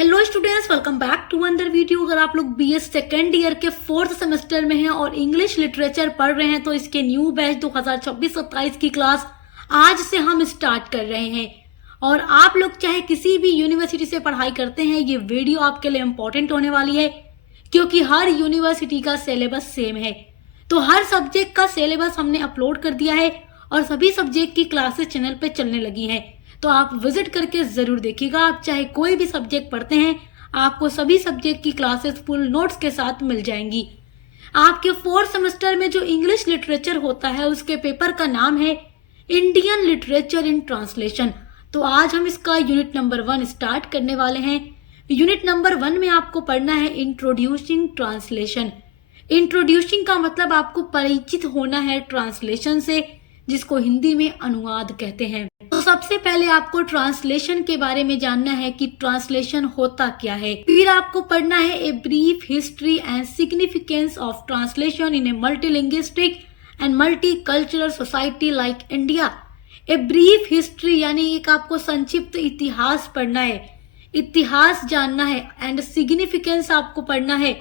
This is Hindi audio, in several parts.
Hello students, welcome back to another video. अगर आप लोग बीएस सेकेंड ईयर के 4th सेमेस्टर में हैं और इंग्लिश लिटरेचर पढ़ रहे हैं तो इसके न्यू बैच 2026-27 की क्लास आज से हम स्टार्ट कर रहे हैं। और आप लोग चाहे किसी भी यूनिवर्सिटी से पढ़ाई करते हैं, ये वीडियो आपके लिए इम्पोर्टेंट होने वाली है क्योंकि हर यूनिवर्सिटी का सिलेबस सेम है। तो हर सब्जेक्ट का सिलेबस हमने अपलोड कर दिया है और सभी सब्जेक्ट की क्लासेस चैनल पे चलने लगी हैं, तो आप विजिट करके जरूर देखिएगा। आप चाहे कोई भी सब्जेक्ट पढ़ते हैं, आपको सभी सब्जेक्ट की क्लासेस फुल नोट्स के साथ मिल जाएंगी। आपके 4th सेमेस्टर में जो इंग्लिश लिटरेचर होता है उसके पेपर का नाम है इंडियन लिटरेचर इन ट्रांसलेशन। तो आज हम इसका यूनिट नंबर 1 स्टार्ट करने वाले हैं। यूनिट नंबर 1 में आपको पढ़ना है इंट्रोड्यूसिंग ट्रांसलेशन। इंट्रोड्यूसिंग का मतलब आपको परिचित होना है ट्रांसलेशन से, जिसको हिंदी में अनुवाद कहते हैं। तो सबसे पहले आपको ट्रांसलेशन के बारे में जानना है कि ट्रांसलेशन होता क्या है। फिर आपको पढ़ना है a brief history and significance of translation in a multilinguistic and multicultural society like India. A brief history यानी एक आपको संक्षिप्त इतिहास पढ़ना है, इतिहास जानना है। एंड सिग्निफिकेंस आपको पढ़ना है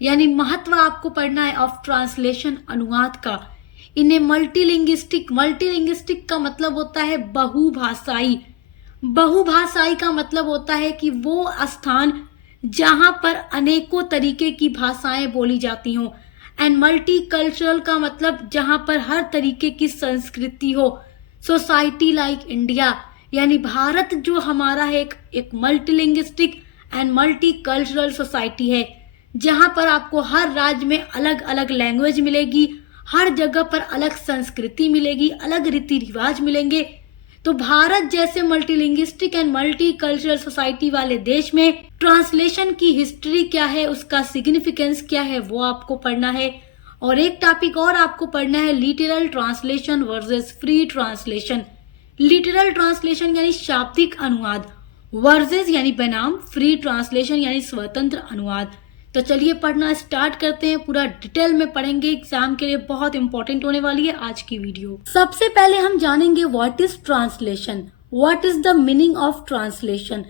यानी महत्व आपको पढ़ना है ऑफ ट्रांसलेशन, अनुवाद का। इन्हें मल्टीलिंग्विस्टिक का मतलब होता है बहुभाषाई। बहुभाषाई का मतलब होता है कि वो स्थान जहां पर अनेकों तरीके की भाषाएं बोली जाती हों। एंड मल्टीकल्चरल का मतलब जहां पर हर तरीके की संस्कृति हो। सोसाइटी लाइक इंडिया यानी भारत जो हमारा है एक मल्टीलिंग्विस्टिक एंड मल्टीकल्चरल सोसाइटी है, जहां पर आपको हर राज्य में अलग अलग लैंग्वेज मिलेगी, हर जगह पर अलग संस्कृति मिलेगी, अलग रीति रिवाज मिलेंगे। तो भारत जैसे मल्टीलिंग्विस्टिक एंड मल्टीकल्चरल सोसाइटी वाले देश में ट्रांसलेशन की हिस्ट्री क्या है, उसका सिग्निफिकेंस क्या है, वो आपको पढ़ना है। और एक टॉपिक और आपको पढ़ना है literal translation versus free translation. Literal translation यानी शाब्दिक अनुवाद, वर्सेस यानी बनाम, फ्री ट्रांसलेशन यानी स्वतंत्र अनुवाद। तो चलिए पढ़ना स्टार्ट करते हैं। पूरा डिटेल में पढ़ेंगे, एग्जाम के लिए बहुत इंपॉर्टेंट होने वाली है आज की वीडियो। सबसे पहले हम जानेंगे what is translation, what is the meaning of translation.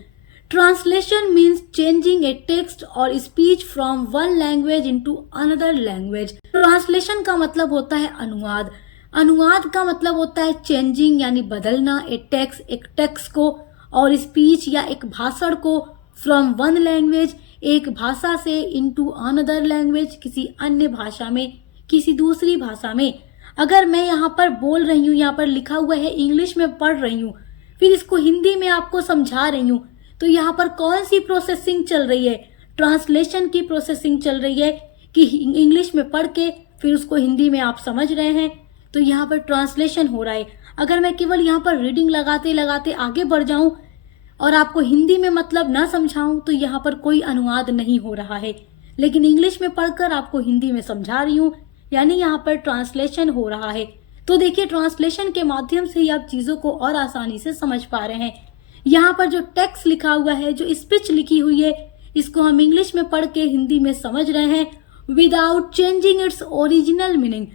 Translation means changing a text और speech from one language into another language. Translation का मतलब होता है अनुवाद। अनुवाद का मतलब होता है चेंजिंग यानी बदलना, एक टेक्स्ट को, और स्पीच या एक भाषण को, फ्रॉम वन लैंग्वेज एक भाषा से, इनटू अनदर लैंग्वेज किसी अन्य भाषा में, किसी दूसरी भाषा में। अगर मैं यहाँ पर बोल रही हूँ, यहाँ पर लिखा हुआ है इंग्लिश में पढ़ रही हूँ, फिर इसको हिंदी में आपको समझा रही हूँ, तो यहाँ पर कौन सी प्रोसेसिंग चल रही है? ट्रांसलेशन की प्रोसेसिंग चल रही है कि इंग्लिश में पढ़ के फिर उसको हिंदी में आप समझ रहे हैं, तो यहाँ पर ट्रांसलेशन हो रहा है। अगर मैं केवल यहाँ पर रीडिंग लगाते लगाते आगे बढ़ जाऊं और आपको हिंदी में मतलब ना समझाऊं तो यहाँ पर कोई अनुवाद नहीं हो रहा है। लेकिन इंग्लिश में पढ़कर आपको हिंदी में समझा रही हूँ, यानी यहाँ पर ट्रांसलेशन हो रहा है। तो देखिए, ट्रांसलेशन के माध्यम से ही आप चीजों को और आसानी से समझ पा रहे हैं। यहाँ पर जो टेक्स्ट लिखा हुआ है, जो स्पीच लिखी हुई है, इसको हम इंग्लिश में पढ़ के हिंदी में समझ रहे हैं without changing its original meaning.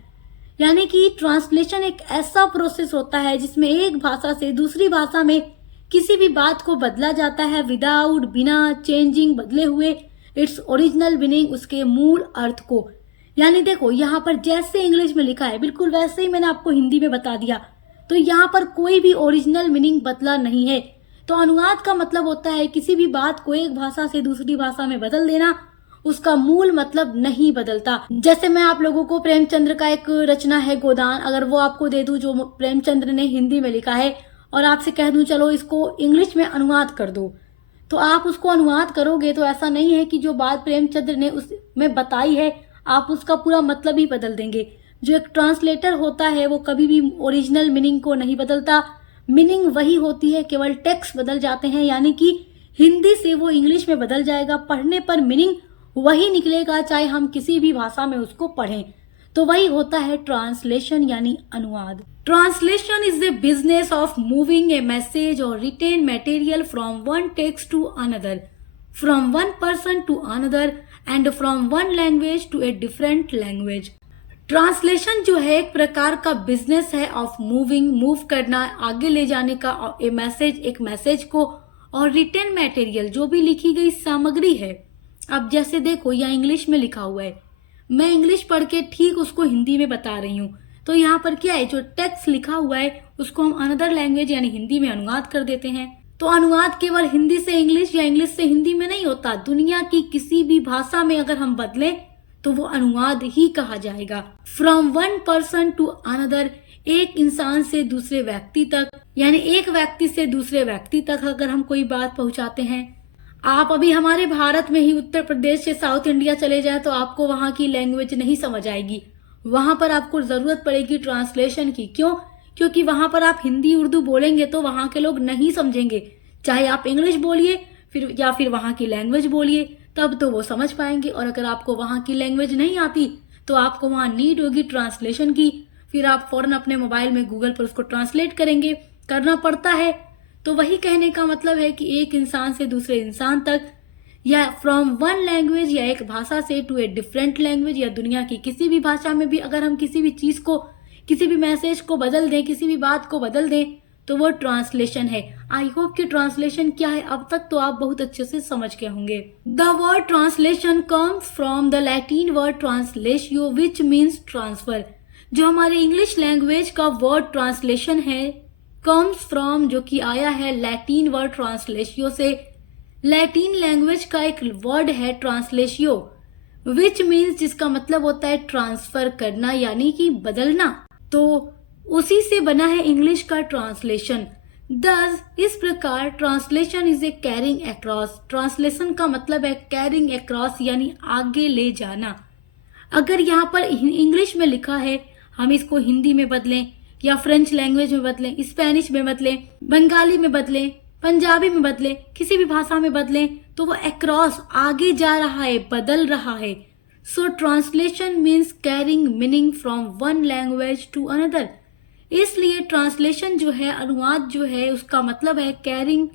यानी कि ट्रांसलेशन एक ऐसा प्रोसेस होता है जिसमें एक भाषा से दूसरी भाषा में किसी भी बात को बदला जाता है विदाउट, बिना, चेंजिंग, बदले हुए, इट्स ओरिजिनल मीनिंग, उसके मूल अर्थ को। यानी देखो, यहाँ पर जैसे इंग्लिश में लिखा है बिल्कुल वैसे ही मैंने आपको हिंदी में बता दिया, तो यहाँ पर कोई भी ओरिजिनल मीनिंग बदला नहीं है। तो अनुवाद का मतलब होता है किसी भी बात को एक भाषा से दूसरी भाषा में बदल देना, उसका मूल मतलब नहीं बदलता। जैसे मैं आप लोगों को प्रेमचंद्र का एक रचना है गोदान, अगर वो आपको दे दूं जो प्रेमचंद्र ने हिंदी में लिखा है, और आपसे कह दूं चलो इसको इंग्लिश में अनुवाद कर दो, तो आप उसको अनुवाद करोगे तो ऐसा नहीं है कि जो बात प्रेमचंद्र ने उसमें बताई है आप उसका पूरा मतलब ही बदल देंगे। जो एक ट्रांसलेटर होता है वो कभी भी ओरिजिनल मीनिंग को नहीं बदलता। मीनिंग वही होती है, केवल टेक्स्ट बदल जाते हैं, यानी कि हिंदी से वो इंग्लिश में बदल जाएगा, पढ़ने पर मीनिंग वही निकलेगा, चाहे हम किसी भी भाषा में उसको पढ़ें। तो वही होता है ट्रांसलेशन यानी अनुवाद। Translation is the business of moving a message or written material from one text to another, from one person to another, and from one language to a different language. Translation जो है एक प्रकार का बिजनेस है ऑफ मूविंग, मूव करना, आगे ले जाने का, एक मैसेज को और रिटन मटेरियल जो भी लिखी गई सामग्री है। अब जैसे देखो यहाँ इंग्लिश में लिखा हुआ है, मैं इंग्लिश पढ़ के ठीक उसको हिंदी में बता रही हूँ, तो यहाँ पर क्या है, जो टेक्स्ट लिखा हुआ है उसको हम अनदर लैंग्वेज यानी हिंदी में अनुवाद कर देते हैं। तो अनुवाद केवल हिंदी से इंग्लिश या इंग्लिश से हिंदी में नहीं होता, दुनिया की किसी भी भाषा में अगर हम बदलें तो वो अनुवाद ही कहा जाएगा। From one person to another, एक इंसान से दूसरे व्यक्ति तक, यानी एक व्यक्ति से दूसरे व्यक्ति तक अगर हम कोई बात पहुंचाते हैं। आप अभी हमारे भारत में ही उत्तर प्रदेश से साउथ इंडिया चले जाए तो आपको वहाँ की लैंग्वेज नहीं समझ आएगी, वहां पर आपको जरूरत पड़ेगी ट्रांसलेशन की। क्यों? क्योंकि वहां पर आप हिंदी उर्दू बोलेंगे तो वहां के लोग नहीं समझेंगे, चाहे आप इंग्लिश बोलिए फिर वहां की लैंग्वेज बोलिए, तब तो वो समझ पाएंगे। और अगर आपको वहां की लैंग्वेज नहीं आती तो आपको वहां नीड होगी ट्रांसलेशन की, फिर आप फौरन अपने मोबाइल में गूगल पर उसको ट्रांसलेट करेंगे, करना पड़ता है। तो वही कहने का मतलब है कि एक इंसान से दूसरे इंसान तक, या फ्रॉम वन लैंग्वेज या एक भाषा से टू ए डिफरेंट लैंग्वेज, या दुनिया की किसी भी भाषा में भी अगर हम किसी भी चीज को, किसी भी मैसेज को बदल दें, किसी भी बात को बदल दें तो वो ट्रांसलेशन है। आई होप कि ट्रांसलेशन क्या है अब तक तो आप बहुत अच्छे से समझ गए होंगे। The word translation comes from the Latin word translatio which means transfer. जो हमारे इंग्लिश लैंग्वेज का वर्ड ट्रांसलेशन है कम्स फ्रॉम, जो कि आया है लैटिन वर्ड ट्रांसलेशियो से। लैटिन लैंग्वेज का एक वर्ड है ट्रांसलेशियो विच मीन्स, जिसका मतलब होता है ट्रांसफर करना यानी कि बदलना। तो उसी से बना है इंग्लिश का ट्रांसलेशन। दस इस प्रकार translation is a carrying across. Translation का मतलब है कैरिंग अक्रॉस यानी आगे ले जाना। अगर यहाँ पर इंग्लिश में लिखा है हम इसको हिंदी में बदलें या फ्रेंच लैंग्वेज में बदलें, स्पेनिश में बदलें, बंगाली में बदलें, पंजाबी में बदलें, किसी भी भाषा में बदलें तो वो अक्रॉस आगे जा रहा है, बदल रहा है। So translation means carrying meaning from one language to another. इसलिए ट्रांसलेशन जो है, अनुवाद जो है, उसका मतलब है कैरिंग,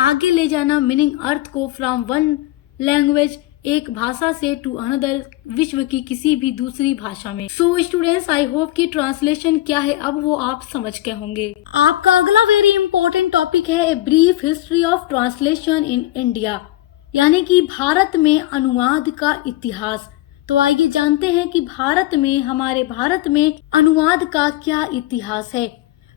आगे ले जाना, मीनिंग अर्थ को, फ्रॉम वन लैंग्वेज एक भाषा से टू अनदर विश्व की किसी भी दूसरी भाषा में। सो स्टूडेंट्स, आई होप कि ट्रांसलेशन क्या है अब वो आप समझ गए होंगे। आपका अगला वेरी इंपॉर्टेंट टॉपिक है a brief history of translation in India, यानी कि भारत में अनुवाद का इतिहास। तो आइए जानते हैं कि भारत में, हमारे भारत में अनुवाद का क्या इतिहास है।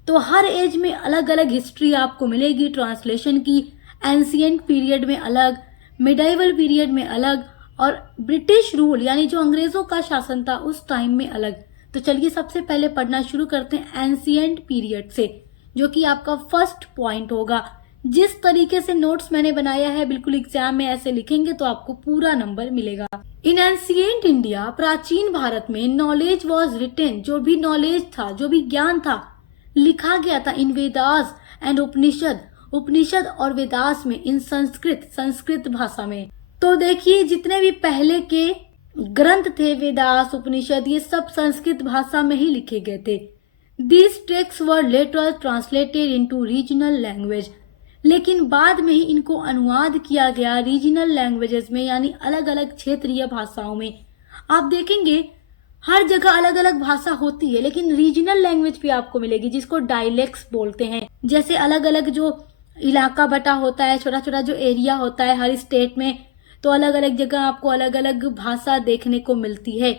तो हर एज में अलग अलग हिस्ट्री आपको मिलेगी ट्रांसलेशन की। एंशिएंट पीरियड में अलग, मिडाइवल पीरियड में अलग, और ब्रिटिश रूल यानी जो अंग्रेजों का शासन था उस टाइम में अलग। तो चलिए सबसे पहले पढ़ना शुरू करते हैं एंशिएंट पीरियड से, जो कि आपका फर्स्ट पॉइंट होगा। जिस तरीके से नोट्स मैंने बनाया है बिल्कुल एग्जाम में ऐसे लिखेंगे तो आपको पूरा नंबर मिलेगा। इन एंशिएंट इंडिया, प्राचीन भारत में, नॉलेज वॉज रिटेन, जो भी नॉलेज था, जो भी ज्ञान था, लिखा गया था इन वेदास एंड उपनिषद, उपनिषद और वेदास में, इन संस्कृत, संस्कृत भाषा में। तो देखिए जितने भी पहले के ग्रंथ थे, वेदास, उपनिषद, ये सब संस्कृत भाषा में ही लिखे गए थे। These text were later translated into regional language, लेकिन बाद में ही इनको अनुवाद किया गया रीजनल लैंग्वेजेस में, यानी अलग अलग क्षेत्रीय भाषाओं में। आप देखेंगे हर जगह अलग अलग भाषा होती है, लेकिन रीजनल लैंग्वेज भी आपको मिलेगी जिसको डायलेक्ट्स बोलते हैं। जैसे अलग अलग जो इलाका बटा होता है, छोटा छोटा जो एरिया होता है हर स्टेट में, तो अलग अलग जगह आपको अलग अलग भाषा देखने को मिलती है।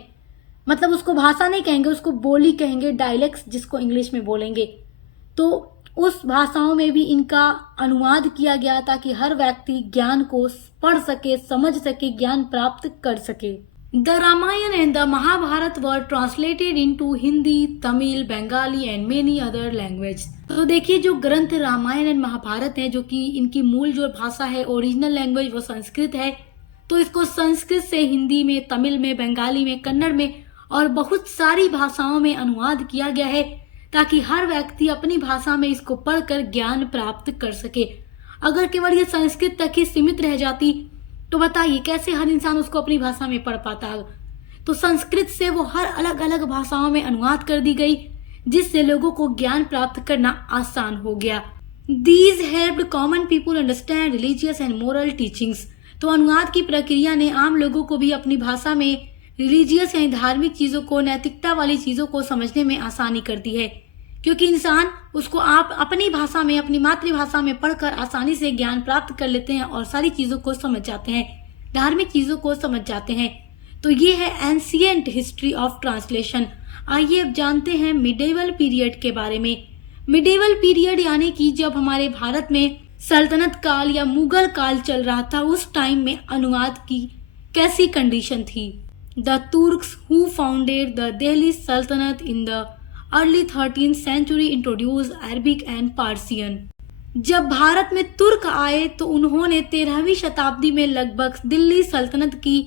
मतलब उसको भाषा नहीं कहेंगे, उसको बोली कहेंगे, डायलेक्ट्स जिसको इंग्लिश में बोलेंगे। तो उस भाषाओं में भी इनका अनुवाद किया गया ताकि हर व्यक्ति ज्ञान को पढ़ सके, समझ सके, ज्ञान प्राप्त कर सके। The Ramayana and the Mahabharata were translated into Hindi, Tamil, Bengali and many other language. तो देखिए जो ग्रंथ रामायण एंड महाभारत है, जो कि इनकी मूल जो भाषा है, ओरिजिनल लैंग्वेज वो संस्कृत है, तो इसको संस्कृत से हिंदी में, तमिल में, बंगाली में, कन्नड़ में और बहुत सारी भाषाओं में अनुवाद किया गया है ताकि हर व्यक्ति अपनी भाषा में इसको पढ़कर ज्ञान प्राप्त कर सके। अगर केवल ये संस्कृत तक ही सीमित रह जाती तो बताइए कैसे हर इंसान उसको अपनी भाषा में पढ़ पाता। तो संस्कृत से वो हर अलग अलग भाषाओं में अनुवाद कर दी गई, जिससे लोगों को ज्ञान प्राप्त करना आसान हो गया। These helped common people understand religious and moral teachings। तो अनुवाद की प्रक्रिया ने आम लोगों को भी अपनी भाषा में रिलीजियस यानी धार्मिक चीजों को, नैतिकता वाली चीजों को समझने में आसानी कर दी है। क्योंकि इंसान उसको आप अपनी भाषा में, अपनी मातृभाषा में पढ़कर आसानी से ज्ञान प्राप्त कर लेते हैं और सारी चीज़ों को समझ जाते हैं, धार्मिक चीज़ों को समझ जाते हैं। तो ये है एंशिएंट हिस्ट्री ऑफ ट्रांसलेशन। आइए अब जानते हैं मिडेवल पीरियड के बारे में। मिडेवल पीरियड यानी कि जब हमारे भारत में सल्तनत काल या मुगल काल चल रहा था, उस टाइम में अनुवाद की कैसी कंडीशन थी। The Turks who founded the Delhi Sultanate in the early 13th century introduce Arabic and Persian. जब भारत में तुर्क आए तो उन्होंने 13वीं शताब्दी में लगभग दिल्ली सल्तनत की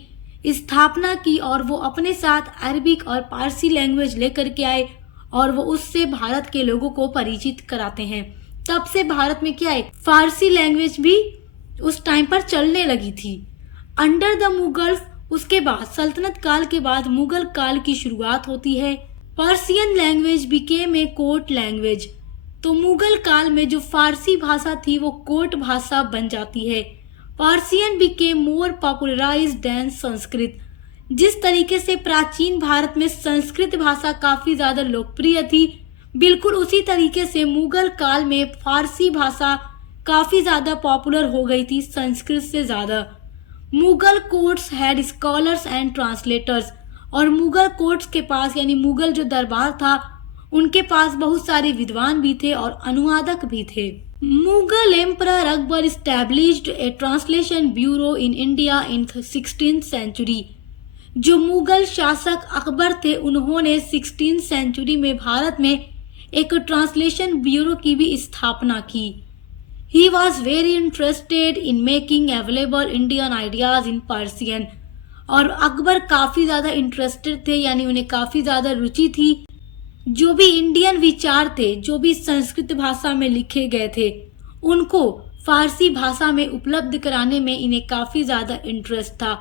स्थापना की और वो अपने साथ अरबिक और पारसी लैंग्वेज लेकर के आए और वो उससे भारत के लोगों को परिचित कराते हैं। तब से भारत में क्या है, फारसी लैंग्वेज भी उस टाइम पर चलने लगी थी। अंडर द मुगल्स, उसके बाद सल्तनत काल के बाद मुगल काल की शुरुआत होती है। Persian language became a court language. तो मुगल काल में जो फारसी भाषा थी वो कोर्ट भाषा बन जाती है। Persian became more popularized than Sanskrit. जिस तरीके से प्राचीन भारत में संस्कृत भाषा काफी ज्यादा लोकप्रिय थी, बिल्कुल उसी तरीके से मुगल काल में फारसी भाषा काफी ज्यादा पॉपुलर हो गई थी संस्कृत से ज्यादा। Mughal courts had scholars and translators. और मुगल कोर्ट्स के पास यानी मुगल जो दरबार था उनके पास बहुत सारे विद्वान भी थे और अनुवादक भी थे। Mughal emperor Akbar established a translation bureau in India in 16th century. जो मुगल शासक अकबर थे उन्होंने 16th सेंचुरी में भारत में एक ट्रांसलेशन ब्यूरो की भी स्थापना की। He was very interested in making available Indian ideas in Persian. और अकबर काफी ज्यादा इंटरेस्टेड थे, यानी उन्हें काफी ज्यादा रुचि थी। जो भी इंडियन विचार थे, जो भी संस्कृत भाषा में लिखे गए थे, उनको फारसी भाषा में उपलब्ध कराने में इन्हें काफी ज्यादा इंटरेस्ट था।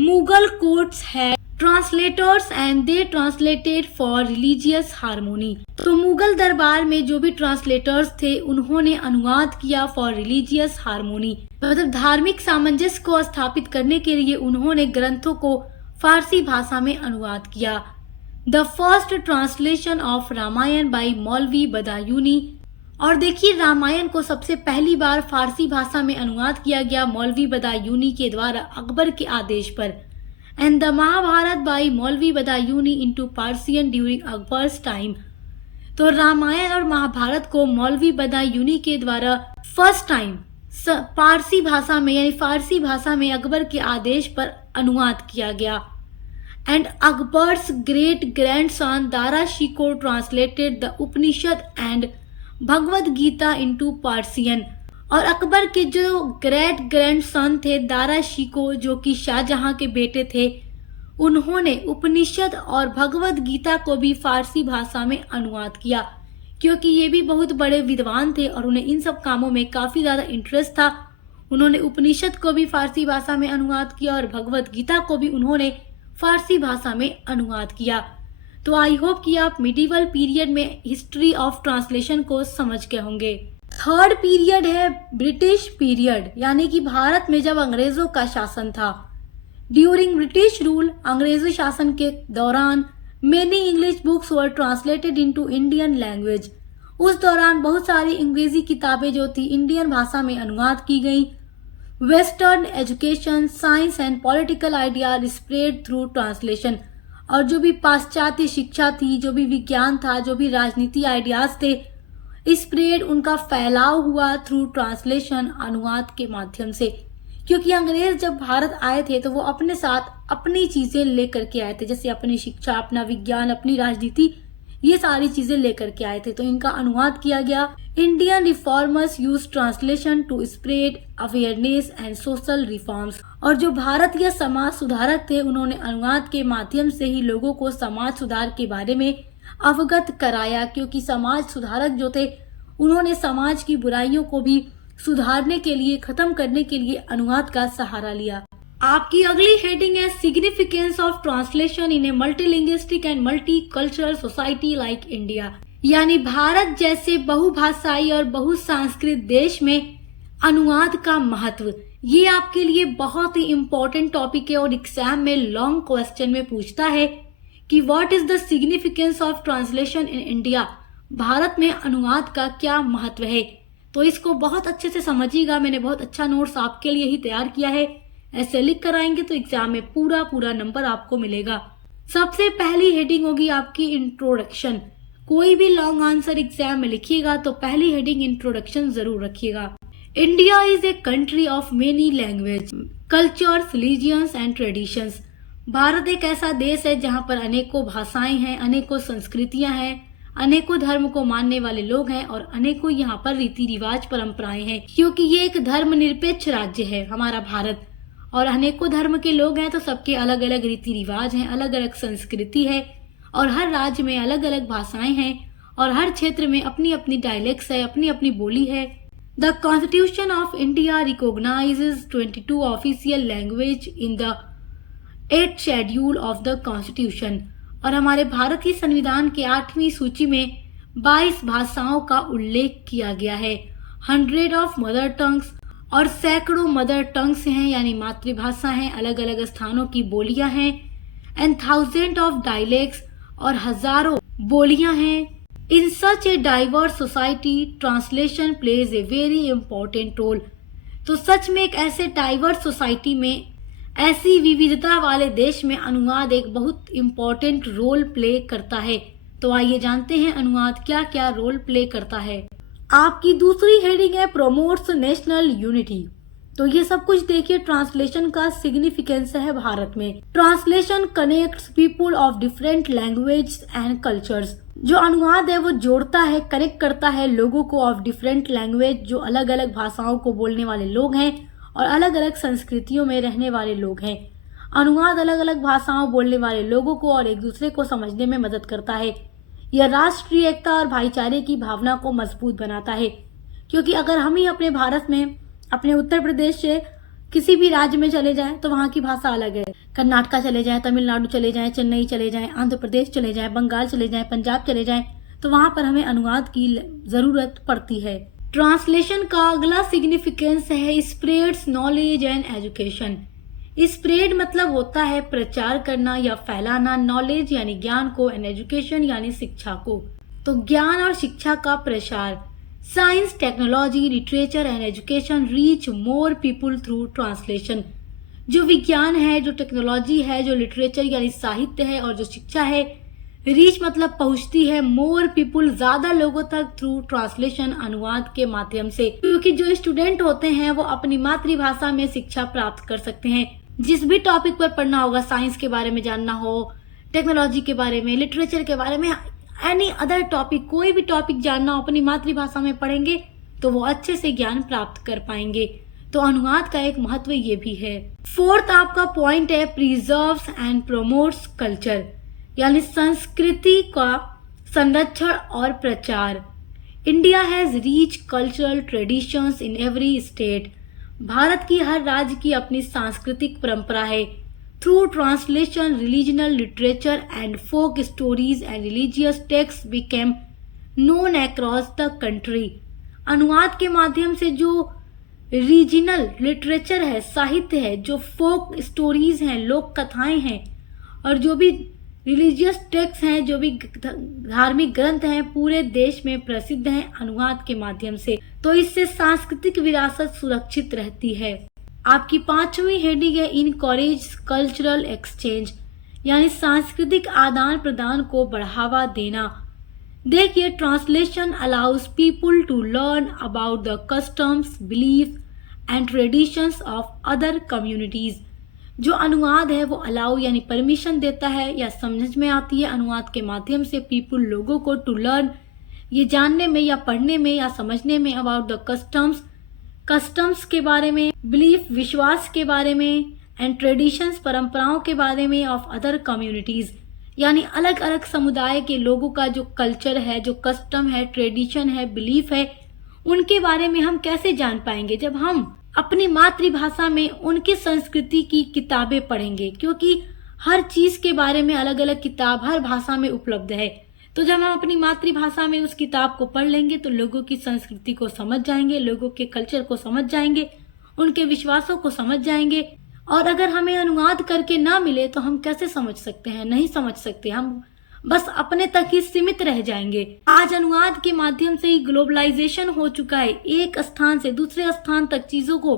Mughal courts had translators and they translated for religious harmony. तो मुगल दरबार में जो भी ट्रांसलेटर्स थे उन्होंने अनुवाद किया फॉर रिलीजियस हार्मोनी, मतलब धार्मिक सामंजस्य को स्थापित करने के लिए उन्होंने ग्रंथों को फारसी भाषा में अनुवाद किया। The first translation of Ramayana by Maulvi Badayuni. और देखिए, रामायण को सबसे पहली बार फारसी भाषा में अनुवाद किया गया मौलवी बदायूनी के द्वारा अकबर के आदेश पर। And the Mahabharat by Maulvi Badayuni into Persian during Akbar's time. तो रामायण और महाभारत को मौलवी बदायूनी के द्वारा फर्स्ट टाइम पारसी भाषा में यानी फारसी भाषा में अकबर के आदेश पर अनुवाद किया गया। And Akbar's great grandson Dara Shikoh translated the Upanishad and Bhagavad Gita into Persian. और अकबर के जो ग्रेट ग्रैंडसन थे दारा शिकोह, जो कि शाहजहां के बेटे थे, उन्होंने उपनिषद और भगवद गीता को भी फारसी भाषा में अनुवाद किया, क्योंकि ये भी बहुत बड़े विद्वान थे और उन्हें इन सब कामों में काफी ज्यादा इंटरेस्ट था। उन्होंने उपनिषद को भी फारसी भाषा में अनुवाद किया और भगवद गीता को भी उन्होंने फारसी भाषा में अनुवाद किया। तो आई होप कि आप मिडिवल पीरियड में हिस्ट्री ऑफ ट्रांसलेशन को समझ गए होंगे। थर्ड पीरियड है ब्रिटिश पीरियड, यानी कि भारत में जब अंग्रेजों का शासन था। ड्यूरिंग ब्रिटिश रूल, अंग्रेजी शासन के दौरान मेनी इंग्लिश बुक्स वर ट्रांसलेटेड इनटू इंडियन लैंग्वेज। उस दौरान बहुत सारी अंग्रेजी किताबें जो थी इंडियन भाषा में अनुवाद की गई। Western education, science and political idea spread through translation. और जो भी पाश्चात्य शिक्षा थी, जो भी विज्ञान था, जो भी राजनीति आइडियाज थे, स्प्रेड उनका फैलाव हुआ थ्रू ट्रांसलेशन, अनुवाद के माध्यम से। क्योंकि अंग्रेज जब भारत आए थे तो वो अपने साथ अपनी चीजें लेकर के आए थे, जैसे अपनी शिक्षा, अपना विज्ञान, अपनी राजनीति, ये सारी चीजें लेकर के आए थे, तो इनका अनुवाद किया गया। Indian reformers use translation to spread awareness and social reforms. और जो भारतीय समाज सुधारक थे उन्होंने अनुवाद के माध्यम से ही लोगों को समाज सुधार के बारे में अवगत कराया, क्योंकि समाज सुधारक जो थे उन्होंने समाज की बुराइयों को भी सुधारने के लिए, खत्म करने के लिए अनुवाद का सहारा लिया। आपकी अगली हेडिंग है significance of translation in a multilinguistic and multicultural society like India. यानी भारत जैसे बहुभाषाई और बहुसांस्कृतिक देश में अनुवाद का महत्व। ये आपके लिए बहुत ही इम्पोर्टेंट टॉपिक है और एग्जाम में लॉन्ग क्वेश्चन में पूछता है कि what is the significance of translation in India. Bharat में अनुवाद का क्या महत्व है। तो इसको बहुत अच्छे से समझिएगा, मैंने बहुत अच्छा नोट्स आपके लिए ही तैयार किया है। ऐसे लिख कर आएंगे तो एग्जाम में पूरा पूरा नंबर आपको मिलेगा। सबसे पहली हेडिंग होगी आपकी इंट्रोडक्शन। कोई भी लॉन्ग आंसर एग्जाम में लिखिएगा तो पहली हेडिंग इंट्रोडक्शन जरूर रखिएगा। India is a country of many language, cultures, religions and traditions. Bharat एक ऐसा देश है जहाँ पर अनेकों भाषाएं हैं, अनेकों संस्कृतियां हैं, अनेकों धर्म को मानने वाले लोग हैं और अनेकों यहाँ पर रीति रिवाज परंपराएं हैं। क्योंकि ये एक धर्मनिरपेक्ष राज्य है हमारा भारत, और अनेकों धर्म के लोग हैं तो सबके अलग अलग रीति रिवाज हैं, अलग अलग संस्कृति है, और हर राज्य में अलग अलग भाषाएं हैं, और हर क्षेत्र में अपनी अपनी डायलेक्ट्स है, अपनी अपनी बोली है। The constitution of India recognises 22 official language in the 8th schedule of the constitution. और हमारे भारत की संविधान के 8वीं सूची में 22 भाषाओं का उल्लेख किया गया है। 100 ऑफ मदर टंग्स, और सैकड़ों मदर टंग्स हैं यानी मातृभाषा हैं, अलग अलग स्थानों की बोलियां हैं। एंड 1000 ऑफ डायलेक्ट्स, और हजारों बोलियां हैं। In such a diverse society translation plays a very important role. तो सच में एक ऐसे डाइवर्स सोसाइटी में, ऐसी विविधता वाले देश में अनुवाद एक बहुत इम्पोर्टेंट रोल प्ले करता है। तो आइए जानते हैं अनुवाद क्या क्या रोल प्ले करता है। आपकी दूसरी हेडिंग है प्रमोट्स नेशनल यूनिटी। तो ये सब कुछ देखिए, ट्रांसलेशन का सिग्निफिकेंस है भारत में। Translation connects people of different language and cultures. जो अनुवाद है वो जोड़ता है, कनेक्ट करता है लोगों को ऑफ डिफरेंट लैंग्वेज, जो अलग अलग भाषाओं को बोलने वाले लोग हैं और अलग अलग संस्कृतियों में रहने वाले लोग हैं। अनुवाद अलग अलग भाषाओं बोलने वाले लोगों को और एक दूसरे को समझने में मदद करता है। यह राष्ट्रीय एकता और भाईचारे की भावना को मजबूत बनाता है। क्योंकि अगर हम ही अपने भारत में, अपने उत्तर प्रदेश से किसी भी राज्य में चले जाएं तो वहाँ की भाषा अलग है। कर्नाटका चले जाएं, तमिलनाडु चले जाएं, चेन्नई चले जाएं, आंध्र प्रदेश चले जाएं, बंगाल चले जाएं, पंजाब चले जाएं, तो वहाँ पर हमें अनुवाद की जरूरत पड़ती है। ट्रांसलेशन का अगला सिग्निफिकेंस है spreads knowledge and education. Spread मतलब होता है प्रचार करना या फैलाना, नॉलेज यानी ज्ञान को, एंड एजुकेशन यानी शिक्षा को। तो ज्ञान और शिक्षा का प्रसार। Science, technology, literature and education reach more people through translation. जो विज्ञान है, जो टेक्नोलॉजी है, जो लिटरेचर यानी साहित्य है, और जो शिक्षा है, रीच मतलब पहुंचती है मोर पीपुल, ज्यादा लोगों तक थ्रू ट्रांसलेशन, अनुवाद के माध्यम से। क्योंकि जो स्टूडेंट होते हैं वो अपनी मातृभाषा में शिक्षा प्राप्त कर सकते हैं। जिस भी टॉपिक पर पढ़ना होगा, साइंस के बारे में जानना हो, टेक्नोलॉजी के बारे में, लिटरेचर के बारे में, एनी अदर टॉपिक, कोई भी टॉपिक जानना हो अपनी मातृभाषा में पढ़ेंगे तो वो अच्छे से ज्ञान प्राप्त कर पाएंगे। तो अनुवाद का एक महत्व ये भी है। फोर्थ आपका पॉइंट है प्रिजर्व्स एंड प्रमोट्स कल्चर, यानी संस्कृति का संरक्षण और प्रचार। India has rich cultural traditions in every state. Bharat की हर राज्य की अपनी सांस्कृतिक परंपरा है। Through translation, regional literature and folk stories and religious text became known across the country. अनुवाद के माध्यम से जो रीजनल लिटरेचर है, साहित्य है, जो फोक स्टोरीज हैं, लोक कथाएं हैं, और जो भी रिलीजियस टेक्स्ट हैं, जो भी धार्मिक ग्रंथ हैं, पूरे देश में प्रसिद्ध हैं अनुवाद के माध्यम से। तो इससे सांस्कृतिक विरासत सुरक्षित रहती है। आपकी 5वीं हेडिंग है इनकरेज कल्चरल एक्सचेंज, यानी सांस्कृतिक आदान प्रदान को बढ़ावा देना। देखिए, translation allows people to learn about the customs, belief and traditions of other communities. जो अनुवाद है वो अलाउ यानी परमिशन देता है या समझ में आती है अनुवाद के माध्यम से पीपुल, लोगों को, टू लर्न ये जानने में या पढ़ने में या समझने में, अबाउट द कस्टम्स, कस्टम्स के बारे में, बिलीफ विश्वास के बारे में, एंड ट्रेडिशंस परंपराओं के बारे में, ऑफ अदर कम्युनिटीज यानी अलग अलग समुदाय के लोगों का जो कल्चर है, जो कस्टम है, ट्रेडिशन है, बिलीफ है, उनके बारे में हम कैसे जान पाएंगे? जब हम अपनी मातृभाषा में उनकी संस्कृति की किताबें पढ़ेंगे। क्योंकि हर चीज के बारे में अलग अलग किताब हर भाषा में उपलब्ध है। तो जब हम अपनी मातृभाषा में उस किताब को पढ़ लेंगे तो लोगों की संस्कृति को समझ जाएंगे, लोगों के कल्चर को समझ जाएंगे, उनके विश्वासों को समझ जाएंगे। और अगर हमें अनुवाद करके ना मिले तो हम कैसे समझ सकते हैं? नहीं समझ सकते। हम बस अपने तक ही सीमित रह जाएंगे। आज अनुवाद के माध्यम से ही ग्लोबलाइजेशन हो चुका है, एक स्थान से दूसरे स्थान तक चीजों को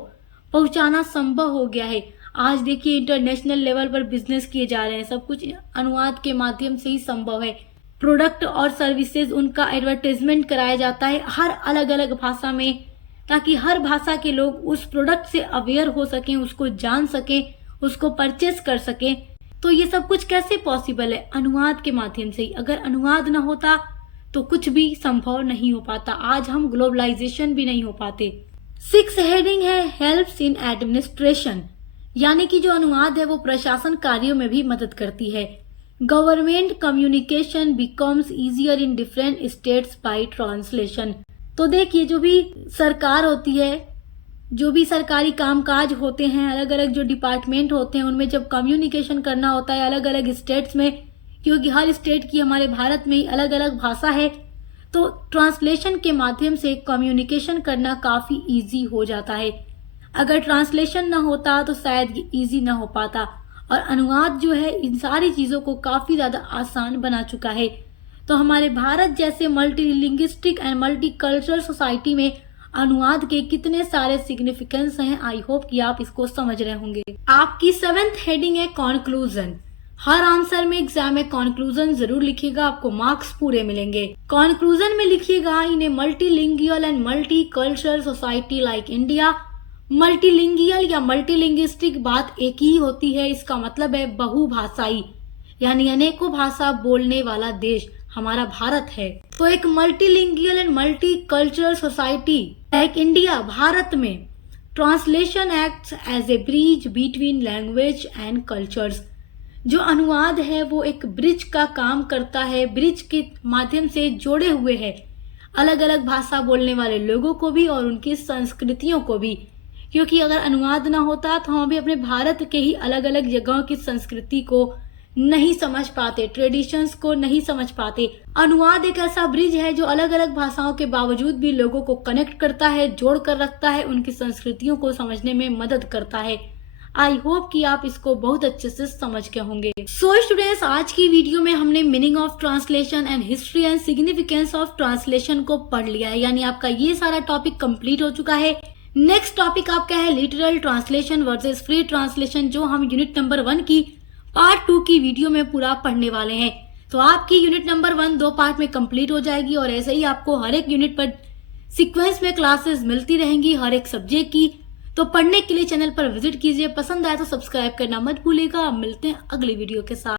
पहुंचाना संभव हो गया है। आज देखिए इंटरनेशनल लेवल पर बिजनेस किए जा रहे हैं, सब कुछ अनुवाद के माध्यम से ही संभव है। प्रोडक्ट और सर्विसेज उनका एडवर्टाइजमेंट कराया जाता है हर अलग अलग भाषा में, ताकि हर भाषा के लोग उस प्रोडक्ट से अवेयर हो सकें, उसको जान सकें, उसको परचेस कर सकें। तो ये सब कुछ कैसे पॉसिबल है? अनुवाद के माध्यम से ही। अगर अनुवाद ना होता तो कुछ भी संभव नहीं हो पाता, आज हम ग्लोबलाइजेशन भी नहीं हो पाते। 6 हेडिंग है हेल्प्स इन एडमिनिस्ट्रेशन, यानी कि जो अनुवाद है वो प्रशासन कार्यों में भी मदद करती है। Government communication becomes easier in different states by translation. तो देखिए जो भी सरकार होती है, जो भी सरकारी कामकाज होते हैं, अलग अलग जो डिपार्टमेंट होते हैं, उनमें जब कम्युनिकेशन करना होता है अलग अलग स्टेट्स में, क्योंकि हर स्टेट की हमारे भारत में अलग अलग भाषा है, तो ट्रांसलेशन के माध्यम से कम्युनिकेशन करना काफी इजी हो जाता है। अगर ट्रांसलेशन ना होता तो शायद ये इजी ना हो पाता, और अनुवाद जो है इन सारी चीजों को काफी ज्यादा आसान बना चुका है। तो हमारे भारत जैसे मल्टीलिंग्विस्टिक एंड मल्टीकल्चरल सोसाइटी में अनुवाद के कितने सारे सिग्निफिकेंस हैं, आई होप कि आप इसको समझ रहे होंगे। आपकी 7th हेडिंग है कंक्लूजन। हर आंसर में एग्जाम में कंक्लूजन जरूर लिखिएगा, आपको मार्क्स पूरे मिलेंगे। कंक्लूजन में लिखिएगा in a multilingual and multicultural society like India. Multilingual या मल्टीलिंग्विस्टिक बात एक ही होती है, इसका मतलब है बहुभाषाई, यानी अनेकों भाषा बोलने वाला देश हमारा भारत है। तो एक multilingual and multicultural society like India, Bharat में translation acts as a bridge between language and cultures. जो अनुवाद है वो एक ब्रिज का काम करता है, ब्रिज के माध्यम से जोड़े हुए है अलग अलग भाषा बोलने वाले लोगों को भी और उनकी संस्कृतियों को भी। क्योंकि अगर अनुवाद ना होता तो हम भी अपने भारत के ही अलग अलग जगहों की संस्कृति को नहीं समझ पाते, ट्रेडिशंस को नहीं समझ पाते। अनुवाद एक ऐसा ब्रिज है जो अलग अलग भाषाओं के बावजूद भी लोगों को कनेक्ट करता है, जोड़ कर रखता है, उनकी संस्कृतियों को समझने में मदद करता है। आई होप कि आप इसको बहुत अच्छे से समझ गए होंगे। सो स्टूडेंट्स, आज की वीडियो में हमने meaning of translation and history and significance of translation को पढ़ लिया है, यानी आपका ये सारा टॉपिक कंप्लीट हो चुका है। नेक्स्ट टॉपिक आपका है literal translation versus free translation, जो हम यूनिट नंबर 1 की पार्ट 2 की वीडियो में पूरा पढ़ने वाले हैं। तो आपकी यूनिट नंबर 1 2 पार्ट में कंप्लीट हो जाएगी, और ऐसे ही आपको हर एक यूनिट पर सीक्वेंस में क्लासेस मिलती रहेंगी हर एक सब्जेक्ट की। तो पढ़ने के लिए चैनल पर विजिट कीजिए, पसंद आए तो सब्सक्राइब करना मत भूलिएगा। मिलते हैं अगली वीडियो के साथ।